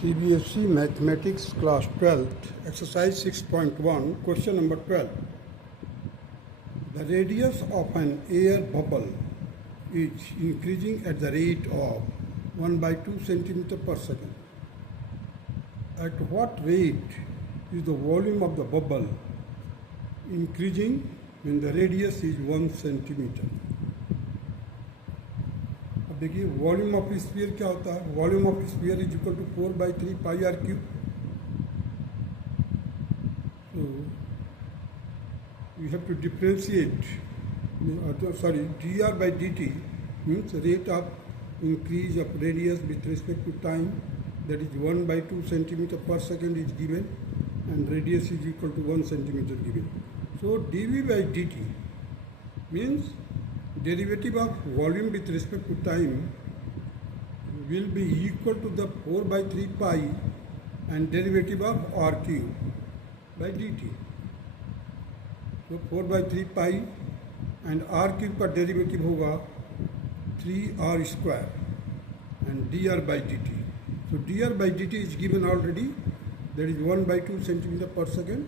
CBSE Mathematics Class 12th, Exercise 6.1, Question number 12. The radius of an air bubble is increasing at the rate of 1 by 2 centimeter per second. At what rate is the volume of the bubble increasing when the radius is 1 centimeter? अब देखिए volume of sphere क्या होता है. Volume of sphere is equal to 4/3 pi r cube. So you have to differentiate. Sorry, dr by dt means rate of increase of radius with respect to time, that is 1 by 2 centimeter per second is given, and radius is equal to 1 centimeter given. So dv by dt means derivative of volume with respect to time will be equal to the 4/3 pi and derivative of r cube by dt. So 4/3 pi and r cube का derivative होगा 3r square and dr by dt. So dr by dt is given already, that is 1 by 2 centimeter per second.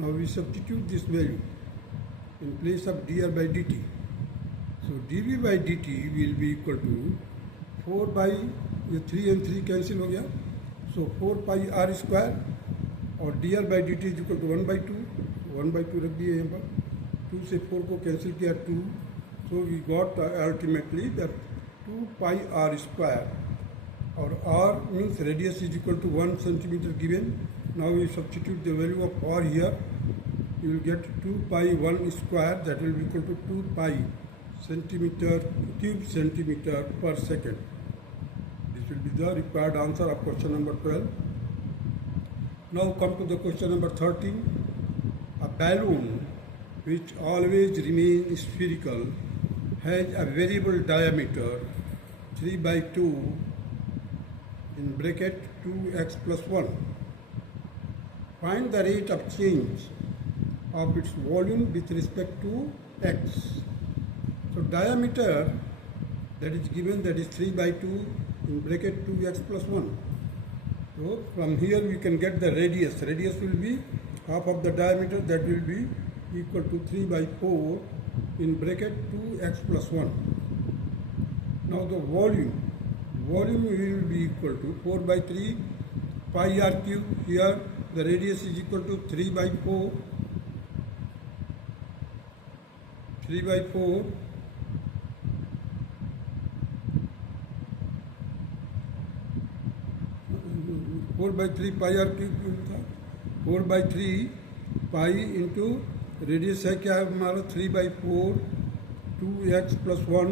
Now we substitute this value in place of dr by dt. So dv by dt will be equal to 4 by, ये 3 and 3 cancel हो गया, so 4 pi r square और dr by dt is equal to 1 by 2. 1 by 2 रख दिए यहाँ पर, 2 से 4 को cancel किया 2, so we got ultimately that 2 pi r square, और r means radius is equal to 1 centimeter given. Now we substitute the value of r here, you will get 2 pi 1 square, that will be equal to 2 pi cube centimeter per second. This will be the required answer of question number 12. Now come to the question number 13. A balloon which always remains spherical has a variable diameter 3 by 2 in bracket 2x plus 1. Find the rate of change of its volume with respect to x. So diameter that is given, that is 3 by 2 in bracket 2x plus 1. So from here we can get the radius. Radius will be half of the diameter, that will be equal to 3 by 4 in bracket 2x plus 1. Now the volume will be equal to 4 by 3 pi r cube. Here the radius is equal to 3 by 4. 3 by 4 4 by 3 pi r cube था. 4 by 3 pi into radius है क्या है हमारा 3 by 4 2x plus 1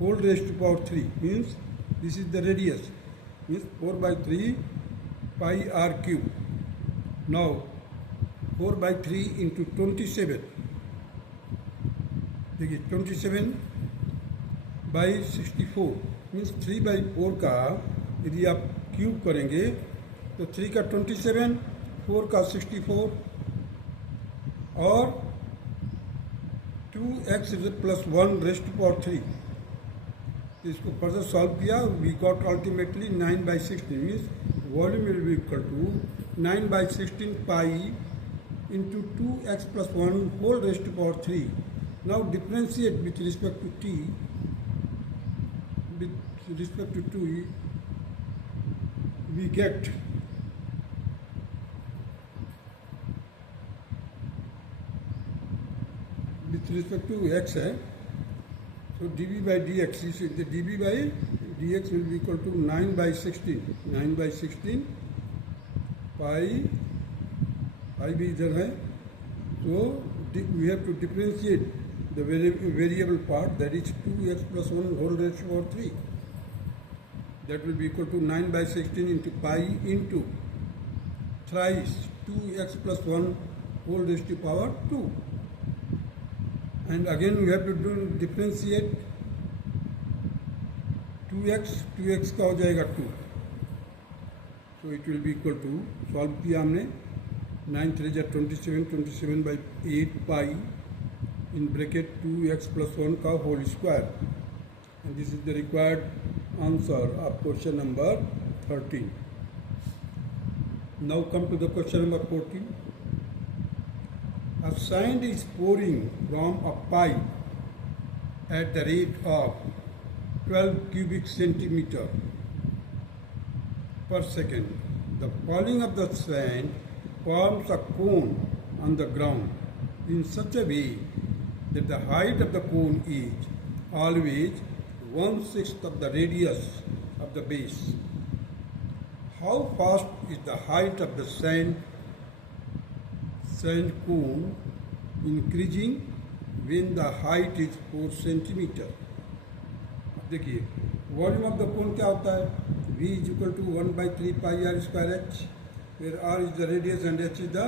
whole raised to power 3 means this is the radius, means 4 by 3 pi r cube. Now 4 by 3 into 27, देखिए 27 by 64 means 3 by 4 का यदि आप cube करेंगे तो 3 का 27, 4 का 64 और 2x plus 1 raised to power 3. इसको फर्दर सॉल्व किया, we got ultimately 9 by 16 means volume will be equal to 9 by 16 pi into 2x plus 1 whole raised to power 3. Now differentiate with respect to t, with respect to 2 we get with respect to x है, so dv by dx, the dv by dx will be equal to 9 by 16. 9 by 16 pi भी इधर है, so we have to differentiate the variable part, that is 2x plus 1 whole raised to power 3. That will be equal to 9 by 16 into pi into thrice 2x plus 1 whole raised to power 2. And again we have to do differentiate 2x का हो जाएगा 2. So it will be equal to, solve किया हमने, 9 3 जा 27 by 8 pi in bracket 2x plus 1 का whole square. And this is the required answer of question number 13. Now come to the question number 14. A sand is pouring from a pipe at the rate of 12 cubic centimeter per second. The falling of the sand forms a cone on the ground in such a way that the height of the cone is always 1/6 of the radius of the base. How fast is the height of the sand cone increasing when the height is 4 centimeter? अब देखिए volume of the cone क्या होता है, V is equal to 1/3 pi r square h, where r is the radius and h is the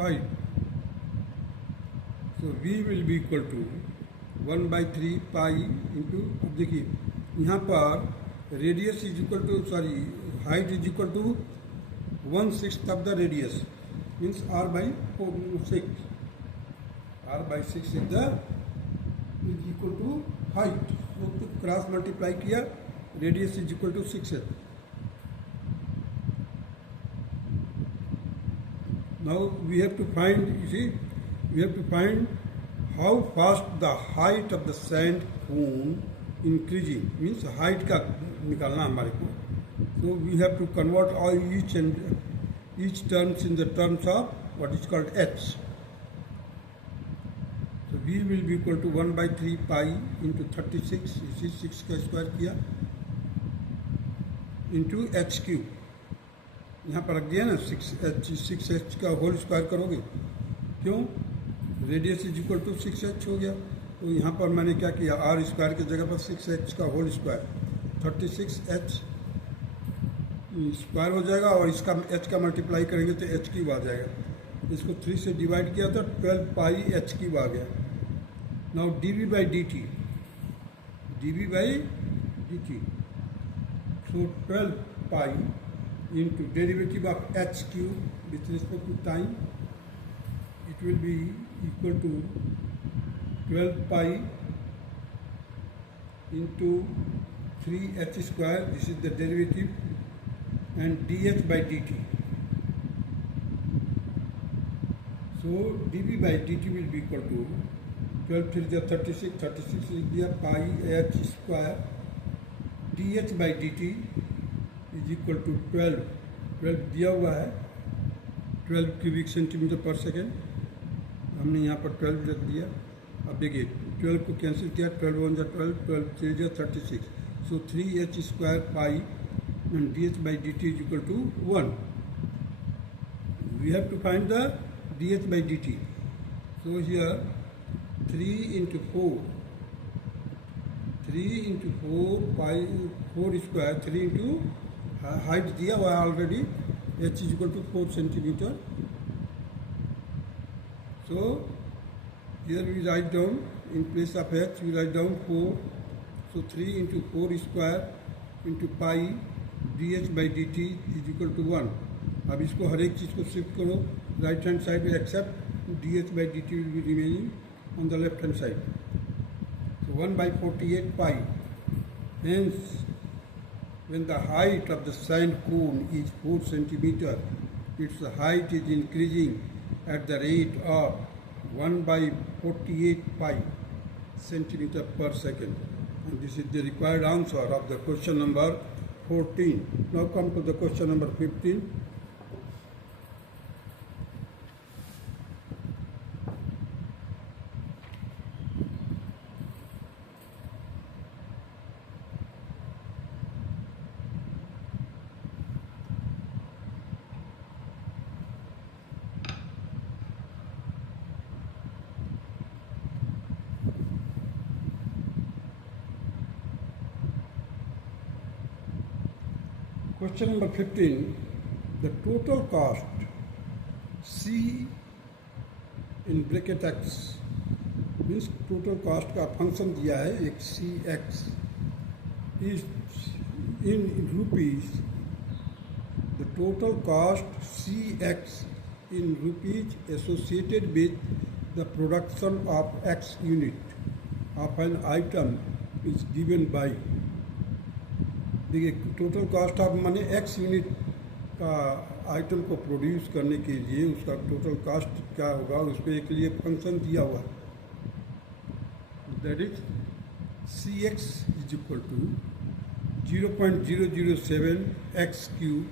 height. So V will be equal to 1/3 pi into, अब देखिए यहाँ पर radius is equal to height is equal to 1/6 of the radius, means r/6. r/6 is equal to height. तो cross multiply किया, radius is equal to 6h. Now we have to find, you see, we have to find how fast the height of the sand cone increasing, means height का निकालना हमारे को. So we have to convert all each terms in the terms of what is called h. So V will be equal to 1/3 pi into 36, इसी 6 का square किया, into h cube. यहाँ पर रख दिया ना 6h का होल स्क्वायर करोगे, क्यों, radius is equal to 6h हो गया. तो यहाँ पर मैंने क्या किया, आर स्क्वायर की जगह पर 6h का होल स्क्वायर, 36h स्क्वायर हो जाएगा, और इसका h का मल्टीप्लाई करेंगे तो h क्यूब आ जाएगा. इसको 3 से डिवाइड किया तो 12 पाई h क्यूब आ गया. Now dv by dt, so 12 pi into derivative of h cube with respect to time, it will be equal to 12 pi into 3h square, this is the derivative, and dh by dt. So dv by dt will be equal to 12 3 36 लिख दिया, pi h square dh by dt is equal to 12 दिया हुआ है 12 cubic centimetre पर second, हमने यहाँ पर 12 रख दिया. अब देखिए 12 को कैंसिल किया, 12 1 जा 12, 12 3 जा 36, so 3h square pi and dh by dt is equal to 1. We have to find the dh by dt. So here 3 into 4 pi 4 square, 3 into height दिया हुआ है already, h is equal to 4 centimeter. So here we write down, in place of h we write down 4, so 3 into 4 square into pi dh by dt is equal to 1. अब इसको हर एक चीज़ को shift करो right hand side में, accept dh by dt will be remaining on the left hand side. So 1/48 pi. Hence, when the height of the sand cone is 4 centimeter, its height is increasing at the rate of 1/48 pi centimeter per second. And this is the required answer of the question number 14. Now come to the question number 15. Question number 15, the total cost C in bracket x means total cost का function दिया है एक CX is in rupees. The total cost CX in rupees associated with the production of X unit of an item is given by, देखिए total cost of माने x unit का item को produce करने के लिए उसका टोटल कॉस्ट क्या होगा, उस पर एक लिए फंक्शन दिया हुआ है, that is Cx is equal to 0.007 x cube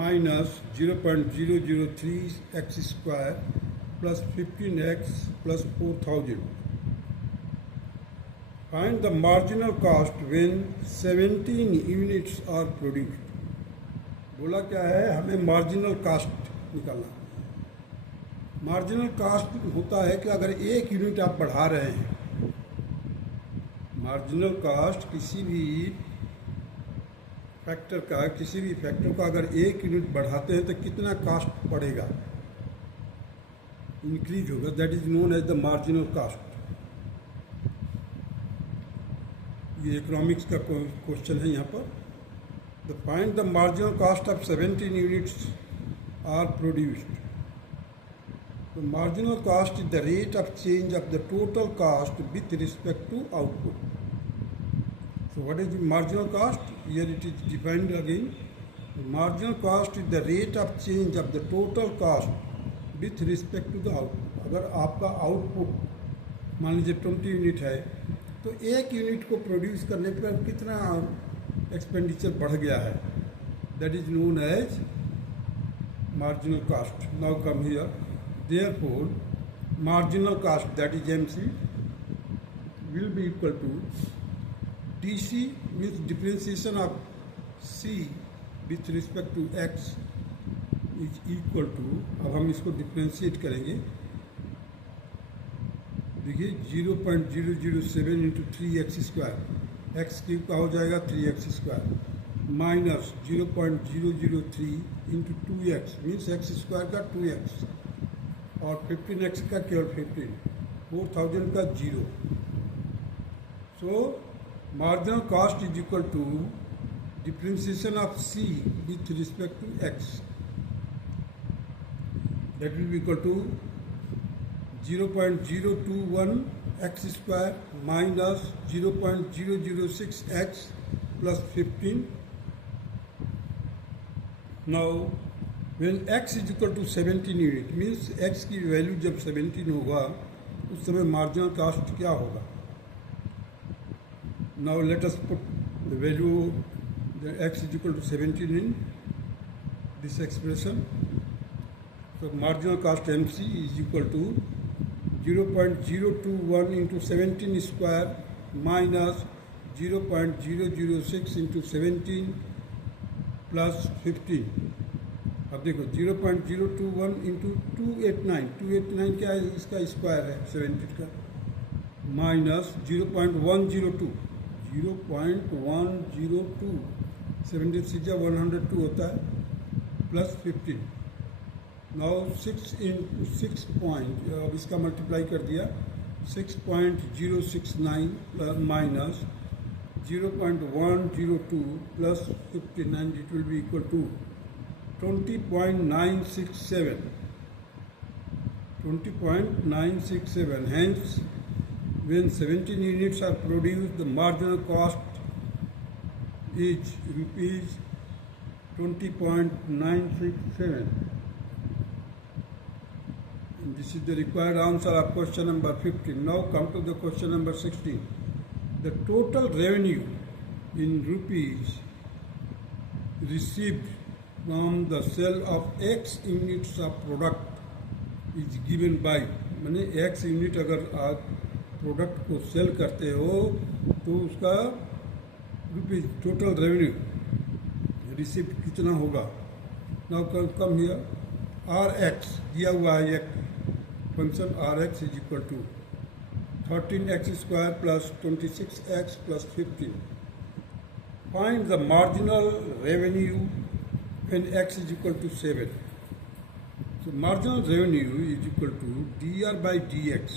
minus 0.003 x square plus 15x plus 4000. Find the marginal cost when 17 units are produced. बोला क्या है, हमें मार्जिनल कास्ट निकालना. मार्जिनल कास्ट होता है कि अगर एक यूनिट आप बढ़ा रहे हैं, मार्जिनल कास्ट किसी भी फैक्टर का अगर एक यूनिट बढ़ाते हैं तो कितना कास्ट पड़ेगा, इंक्रीज होगा, that is known as the marginal cost. ये इकोनॉमिक्स का क्वेश्चन है यहाँ पर. The find the marginal cost of 17 units are produced. The marginal cost is the rate of change of the total cost with respect to output. So what is the marginal cost? Here it is defined again. The marginal cost is the rate of change of the total cost with respect to the output. अगर आपका output मान लीजिए 20 unit है, तो एक unit को produce करने पर कितना एक्सपेंडिचर बढ़ गया है, that is known as marginal cost. Now come here. Therefore, marginal cost, that is MC, will be equal to DC means differentiation of C with respect to X is equal to, अब हम इसको differentiate करेंगे. देखिए 0.007 into 3x square, x cube का हो जाएगा 3x square, minus 0.003 into 2x means x square का 2x, और 15x का केवल 15, 4000 का 0. So marginal cost is equal to differentiation of C with respect to x, that will be equal to 0.021 x square minus 0.006 x plus 15. Now when x is equal to 17 unit means x की value जब 17 होगा उस समय marginal cost क्या होगा. Now let us put the value x is equal to 17 in this expression. So marginal cost MC is equal to 0.021 into 17 square minus 0.006 into 17 plus 15. अब देखो 0.021 into 289 क्या है, इसका स्क्वायर है 17 का, माइनस 0.102 17 से 102 होता है, प्लस 15. नाउ 6 इंटू 6 पॉइंट, अब इसका मल्टीप्लाई कर दिया 6.069 minus 0.102 plus 15 and it will be equal to 20.967. Hence, when 17 units are produced, the marginal cost is rupees 20.967. And this is the required answer of question number 15. Now come to the question number 16. The total revenue in rupees received from the sale of X units of product is given by, माने X unit अगर आप product को cell करते हो तो उसका rupees total revenue receipt कितना होगा. नाउ कम हियर, RX दिया हुआ है एक function, RX is equal to 13x square plus 26x plus 15. Find the marginal revenue when x is equal to 7. So marginal revenue is equal to dr by dx,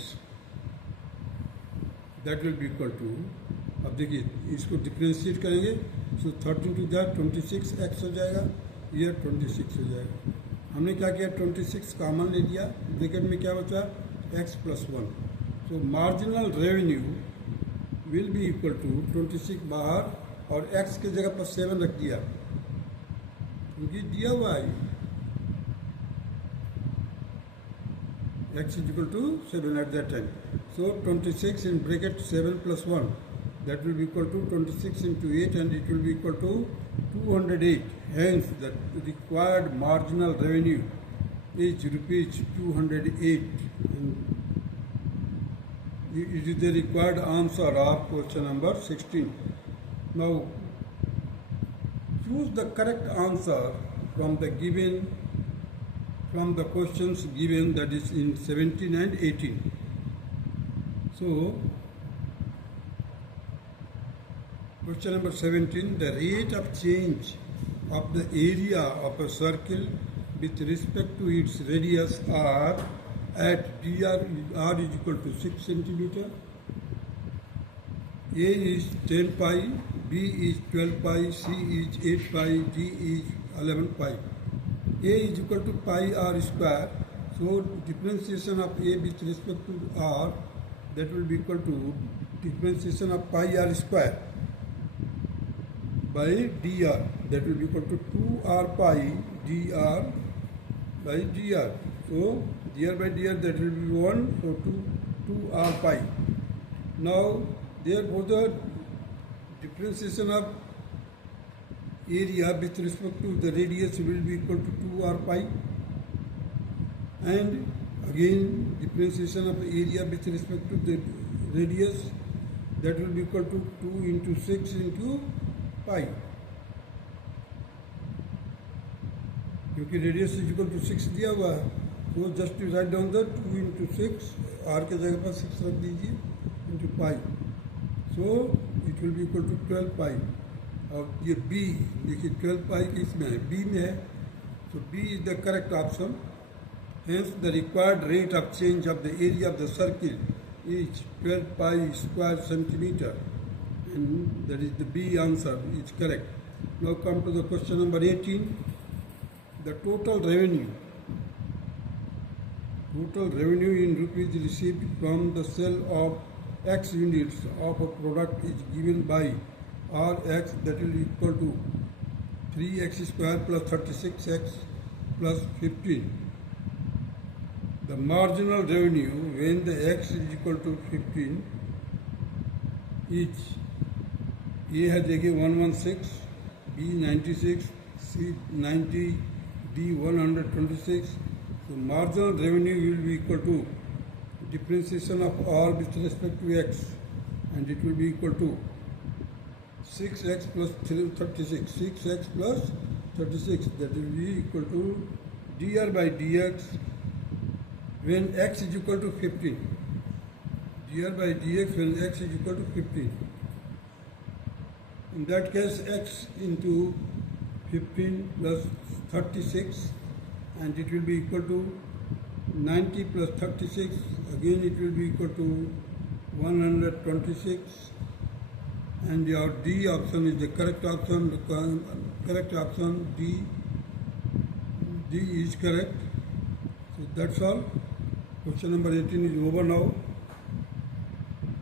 that will be equal to, अब देखिए इसको differentiate करेंगे, सो 13 to that 26x हो जाएगा, ये 26 हो जाएगा. हमने क्या किया, 26 कॉमन ले लिया, ब्रैकेट में क्या बचा x plus 1. So marginal revenue will be equal to 26 बाहर और x की जगह पर 7 रख दिया. क्योंकि दिया हुआ है x is equal to 7 at that time. So 26 in bracket 7 plus 1, that will be equal to 26 into 8, and it will be equal to 208. Hence the required marginal revenue is rupees 208. And it is the required answer of question number 16. Now choose the correct answer from the questions given, that is in 17 and 18. So question number 17, the rate of change of the area of a circle with respect to its radius r at r is equal to 6 centimeter, a is 10 pi, b is 12 pi, c is 8 pi, d is 11 pi. A is equal to pi r square. So differentiation of a with respect to r, that will be equal to differentiation of pi r square by dr, that will be equal to 2r pi dr by dr. So dr by dr, that will be 1, so 2r pi. Now therefore the differentiation of area with respect to the radius will be equal to 2r pi, and again differentiation of area with respect to the radius, that will be equal to 2 into 6 into pi, क्योंकि radius is equal to 6 दिया हुआ है. तो just to write down the 2 into 6, r के जगह पर 6 रख दीजिए, into pi. So it will be equal to 12 pi. और ये बी देखिए 12 पाई किसमें है, बी में है. So B is the correct option. Hence the required rate of change of the area of the circle is 12 pi square centimeter, and that is the B answer is correct. Now come to the question number 18. The total revenue in rupees received from the sale of X units of a product is given by Rx, that will equal to 3x square plus 36x plus 15. The marginal revenue when the x is equal to 15 is A has again 116, B 96, C 90, D 126. So marginal revenue will be equal to differentiation of R with respect to x, and it will be equal to 6x plus 36, 6x plus 36, that will be equal to dr by dx when x is equal to 15. dr by dx when x is equal to 15. In that case, x into 15 plus 36, and it will be equal to 90 plus 36, again it will be equal to 126. And your D option is the correct option. The correct option D is correct. So that's all. Question number 18 is over now.